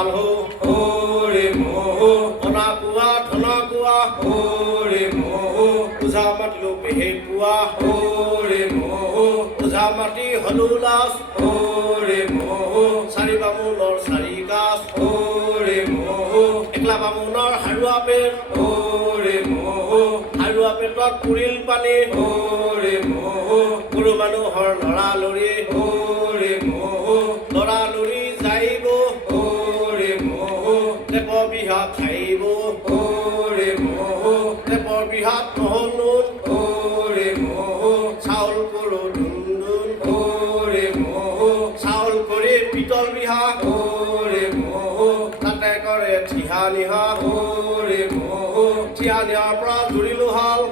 ভাল হো ওরে মোহ অনাকুয়া ধনাকুয়া ওরে মোহ পূজা মাতিলো পেহে পুয়া ওরে মোহ পূজা মাতি হলো লাজ ওরে মোহ চাৰি বামুণৰ চাৰি গাছ ওৰে মোহ একলা বামুণৰ হাৰুৱা পেট ওৰে মোহ হাৰুৱা পেটত পুৰিল পানী ওৰে মোহ গৰু মানুহৰ লৰালৰি ওৰে মোহ লৰালৰি যাইব ওৰে মোহ টেপৰ বিহা খাইব ওৰে মোহ টেপৰ বিহাত নহনুন ওৰে মোহ চাউল কৰো দুন্দুন ওৰে মোহ চাউল কৰি পিতল বিহা ওৰে মোহ তাতে কৰে ঠিহা নিহা ওৰে মোহ ঠিহা নিহাৰ পৰা জুৰিলো হাল